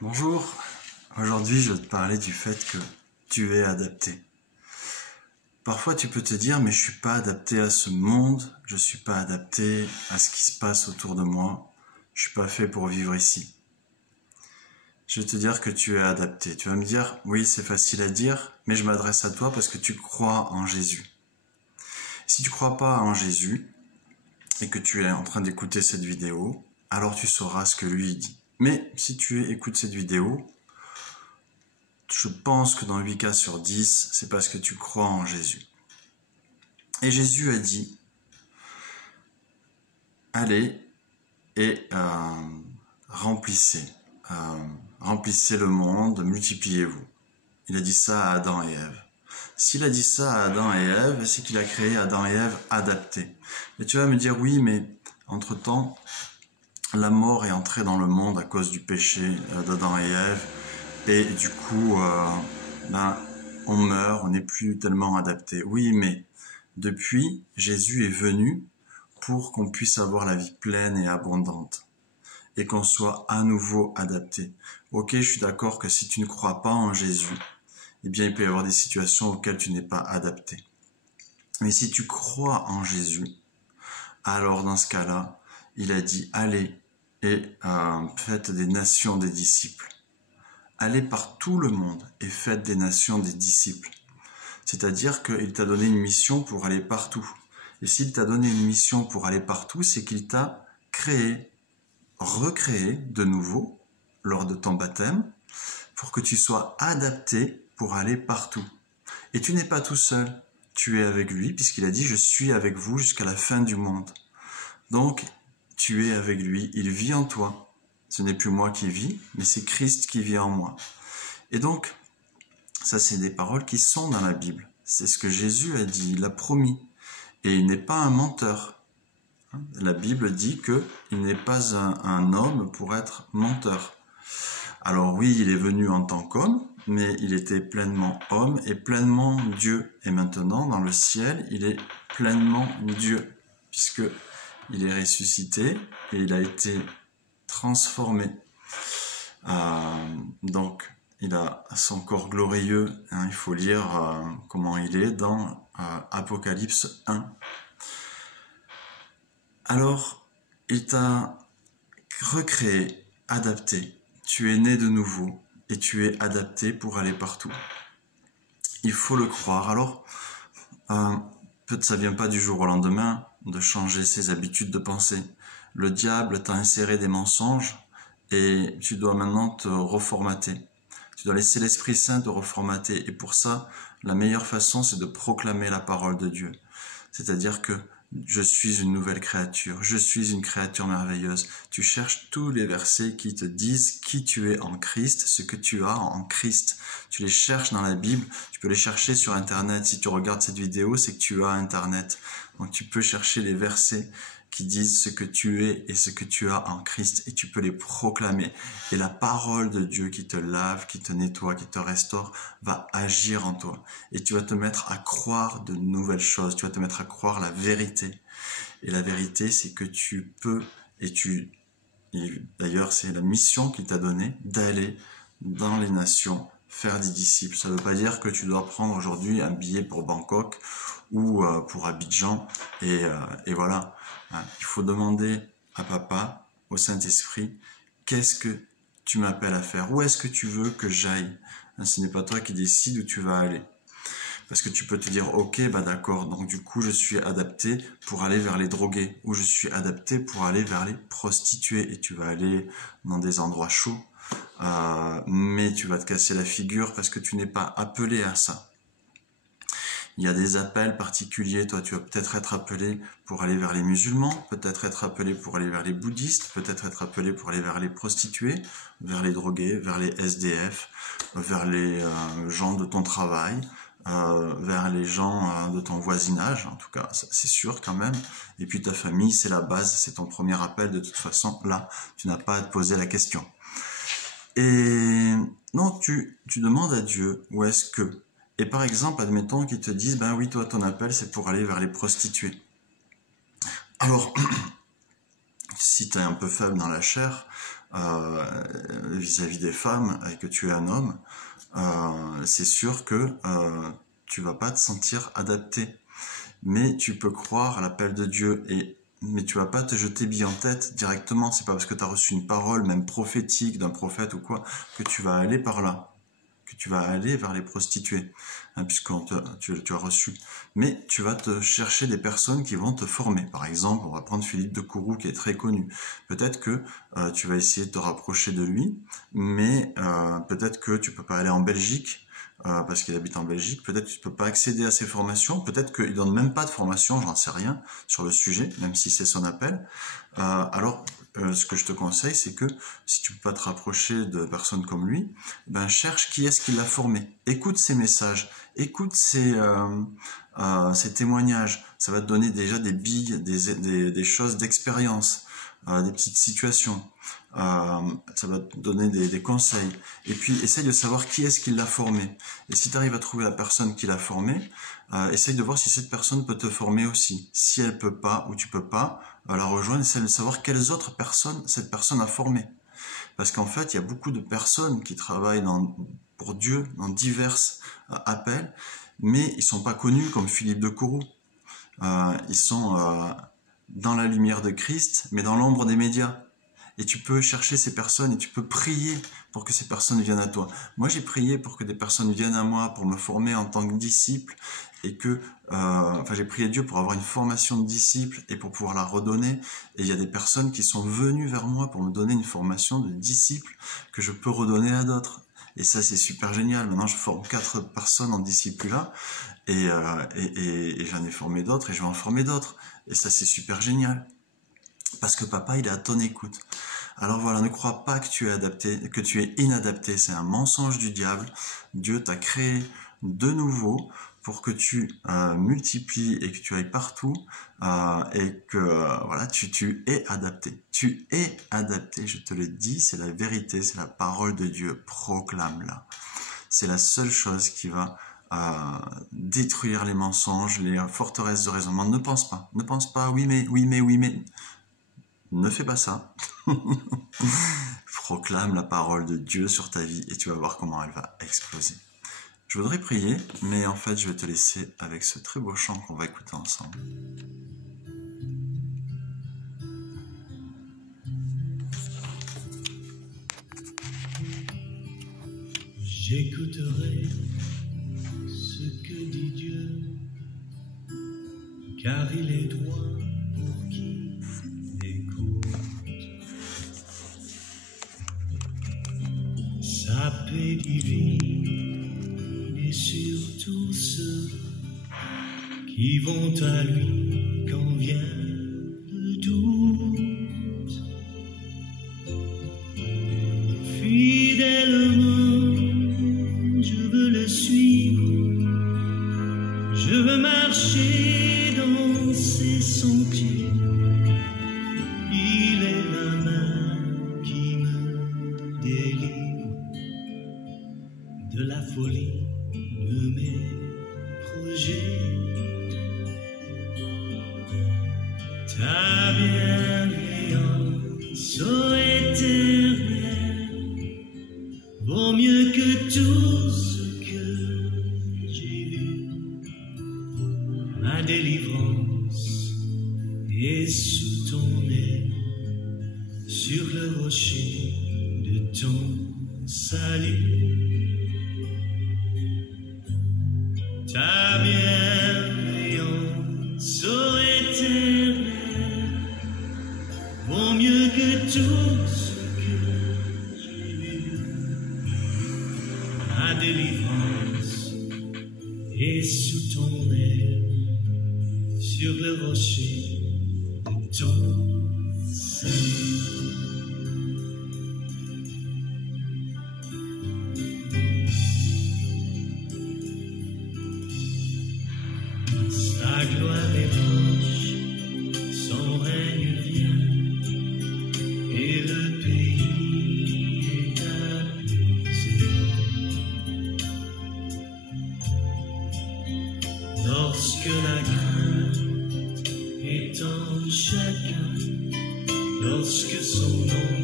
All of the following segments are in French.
Bonjour, aujourd'hui je vais te parler du fait que tu es adapté. Parfois tu peux te dire mais je suis pas adapté à ce monde, je suis pas adapté à ce qui se passe autour de moi, je suis pas fait pour vivre ici. Je vais te dire que tu es adapté. Tu vas me dire oui c'est facile à dire, mais je m'adresse à toi parce que tu crois en Jésus. Si tu crois pas en Jésus et que tu es en train d'écouter cette vidéo, alors tu sauras ce que lui dit. Mais si tu écoutes cette vidéo, je pense que dans 8 cas sur 10, c'est parce que tu crois en Jésus. Et Jésus a dit, allez et remplissez le monde, multipliez-vous. Il a dit ça à Adam et Ève. S'il a dit ça à Adam et Ève, c'est qu'il a créé Adam et Ève adaptés. Et tu vas me dire, oui, mais entre-temps, la mort est entrée dans le monde à cause du péché d'Adam et Ève. Et du coup, on meurt, on n'est plus tellement adapté. Oui, mais depuis, Jésus est venu pour qu'on puisse avoir la vie pleine et abondante. Et qu'on soit à nouveau adapté. Ok, je suis d'accord que si tu ne crois pas en Jésus, eh bien il peut y avoir des situations auxquelles tu n'es pas adapté. Mais si tu crois en Jésus, alors dans ce cas-là, il a dit, allez et faites des nations des disciples. Allez par tout le monde et faites des nations des disciples. C'est-à-dire qu'il t'a donné une mission pour aller partout. Et s'il t'a donné une mission pour aller partout, c'est qu'il t'a créé, recréé de nouveau lors de ton baptême pour que tu sois adapté pour aller partout. Et tu n'es pas tout seul, tu es avec lui puisqu'il a dit « Je suis avec vous jusqu'à la fin du monde ». Donc, tu es avec lui, il vit en toi. Ce n'est plus moi qui vis, mais c'est Christ qui vit en moi. Et donc, ça c'est des paroles qui sont dans la Bible. C'est ce que Jésus a dit, il l'a promis. Et il n'est pas un menteur. La Bible dit qu'il n'est pas un homme pour être menteur. Alors oui, il est venu en tant qu'homme, mais il était pleinement homme et pleinement Dieu. Et maintenant, dans le ciel, il est pleinement Dieu, puisque il est ressuscité et il a été transformé. Donc, il a son corps glorieux. Il faut lire comment il est dans Apocalypse 1. Alors, il t'a recréé, adapté. Tu es né de nouveau et tu es adapté pour aller partout. Il faut le croire. Alors, peut-être ça vient pas du jour au lendemain de changer ses habitudes de pensée. Le diable t'a inséré des mensonges et tu dois maintenant te reformater. Tu dois laisser l'Esprit Saint te reformater. Et pour ça, la meilleure façon, c'est de proclamer la parole de Dieu. C'est-à-dire que je suis une nouvelle créature, je suis une créature merveilleuse. Tu cherches tous les versets qui te disent qui tu es en Christ, ce que tu as en Christ. Tu les cherches dans la Bible, tu peux les chercher sur Internet. Si tu regardes cette vidéo, c'est que tu as Internet. Donc tu peux chercher les versets qui disent ce que tu es et ce que tu as en Christ et tu peux les proclamer. Et la parole de Dieu qui te lave, qui te nettoie, qui te restaure, va agir en toi. Et tu vas te mettre à croire de nouvelles choses, tu vas te mettre à croire la vérité. Et la vérité, c'est que tu peux, et d'ailleurs c'est la mission qu'il t'a donnée, d'aller dans les nations, faire des disciples. Ça ne veut pas dire que tu dois prendre aujourd'hui un billet pour Bangkok ou pour Abidjan et voilà. Il faut demander à papa, au Saint-Esprit, qu'est-ce que tu m'appelles à faire? Où est-ce que tu veux que j'aille? Ce n'est pas toi qui décides où tu vas aller. Parce que tu peux te dire, ok, bah d'accord, donc du coup je suis adapté pour aller vers les drogués, ou je suis adapté pour aller vers les prostituées, et tu vas aller dans des endroits chauds, mais tu vas te casser la figure parce que tu n'es pas appelé à ça. Il y a des appels particuliers, toi tu vas peut-être être appelé pour aller vers les musulmans, peut-être être appelé pour aller vers les bouddhistes, peut-être être appelé pour aller vers les prostituées, vers les drogués, vers les SDF, vers les gens de ton travail, vers les gens de ton voisinage, en tout cas c'est sûr quand même, et puis ta famille c'est la base, c'est ton premier appel de toute façon, là tu n'as pas à te poser la question. Et non, tu demandes à Dieu où est-ce que... Et par exemple, admettons qu'ils te disent, ben oui, toi, ton appel, c'est pour aller vers les prostituées. Alors, si tu es un peu faible dans la chair, vis-à-vis des femmes et que tu es un homme, c'est sûr que tu vas pas te sentir adapté. Mais tu peux croire à l'appel de Dieu, mais tu vas pas te jeter bille en tête directement. C'est pas parce que tu as reçu une parole, même prophétique, d'un prophète ou quoi, que tu vas aller par là, que tu vas aller vers les prostituées, hein, puisque tu as reçu. Mais tu vas te chercher des personnes qui vont te former. Par exemple, on va prendre Philippe de Courroux, qui est très connu. Peut-être que tu vas essayer de te rapprocher de lui, mais peut-être que tu peux pas aller en Belgique, parce qu'il habite en Belgique, peut-être que tu peux pas accéder à ces formations, peut-être qu'il donne même pas de formation, j'en sais rien, sur le sujet, même si c'est son appel. Alors, ce que je te conseille, c'est que si tu peux pas te rapprocher de personnes comme lui, ben cherche qui est-ce qui l'a formé. Écoute ses messages, écoute ses témoignages. Ça va te donner déjà des billes, des choses d'expérience, des petites situations. Ça va te donner des conseils. Et puis, essaye de savoir qui est-ce qui l'a formé. Et si tu arrives à trouver la personne qui l'a formé, essaye de voir si cette personne peut te former aussi. Si elle peut pas ou tu peux pas la rejoindre, essaye de savoir quelles autres personnes cette personne a formé. Parce qu'en fait, il y a beaucoup de personnes qui travaillent pour Dieu dans divers appels, mais ils sont pas connus comme Philippe de Courroux. Ils sont dans la lumière de Christ, mais dans l'ombre des médias. Et tu peux chercher ces personnes et tu peux prier pour que ces personnes viennent à toi. Moi, j'ai prié pour que des personnes viennent à moi pour me former en tant que disciple et que, j'ai prié Dieu pour avoir une formation de disciple et pour pouvoir la redonner. Et il y a des personnes qui sont venues vers moi pour me donner une formation de disciple que je peux redonner à d'autres. Et ça, c'est super génial. Maintenant, je forme 4 personnes en discipulat et j'en ai formé d'autres et je vais en former d'autres. Et ça, c'est super génial. Parce que papa, il est à ton écoute. Alors voilà, ne crois pas que tu es adapté, que tu es inadapté. C'est un mensonge du diable. Dieu t'a créé de nouveau pour que tu multiplies et que tu ailles partout et que voilà, tu es adapté. Tu es adapté, je te le dis, c'est la vérité, c'est la parole de Dieu. Proclame-la. C'est la seule chose qui va détruire les mensonges, les forteresses de raisonnement. Ne pense pas, oui mais. Ne fais pas ça. Proclame la parole de Dieu sur ta vie et tu vas voir comment elle va exploser. Je voudrais prier, mais en fait, je vais te laisser avec ce très beau chant qu'on va écouter ensemble. J'écouterai ce que dit Dieu, car il est droit pour qui écoute. Sa paix divine est sur tous ceux qui vont à lui quand vient le doute. Fidèlement, je veux le suivre, je veux marcher dans ses sentiers. Il est la main qui me délivre de la folie de mes projets. Ta bienveillance, ô Éternel, vaut mieux que tout ce que j'ai vu. Ma délivrance est sous ton aile, sur le rocher de ton salut. Ta bienveillance, ô Éternel, vaut mieux que tout ce que j'ai vu. Ma délivrance est sous ton aile, sur le rocher de ton salut. Sa gloire est proche, son règne vient, et le pays est apaisé. Lorsque la crainte est en chacun, lorsque son nom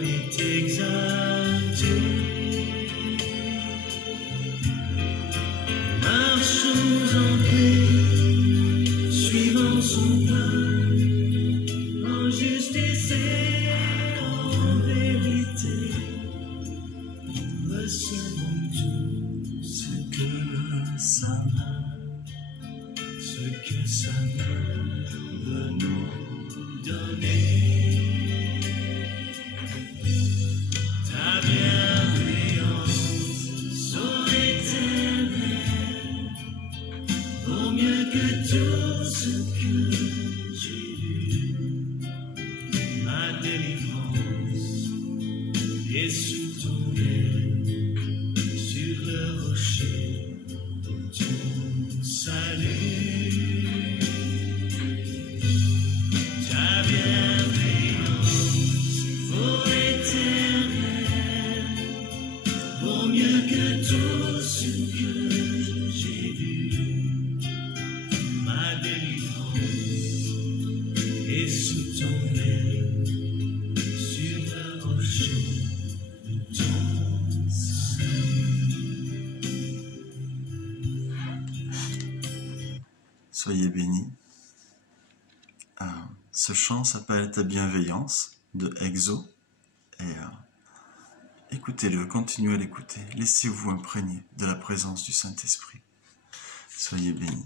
est exalté, sa main veut nous donner. Ta bienveillance, son éternel, vaut mieux que tout ce que j'ai vu. Ma délivrance est sous ton aile, sur le rocher de ton salut. Ta bienveillance, ô éternel, vaut mieux que tout ce que j'ai vu. Ma délivrance est sous ton aile, sur le rocher de ton salut. Soyez bénis. Ce chant s'appelle Ta bienveillance de Exo. Et écoutez-le, continuez à l'écouter. Laissez-vous imprégner de la présence du Saint-Esprit. Soyez bénis.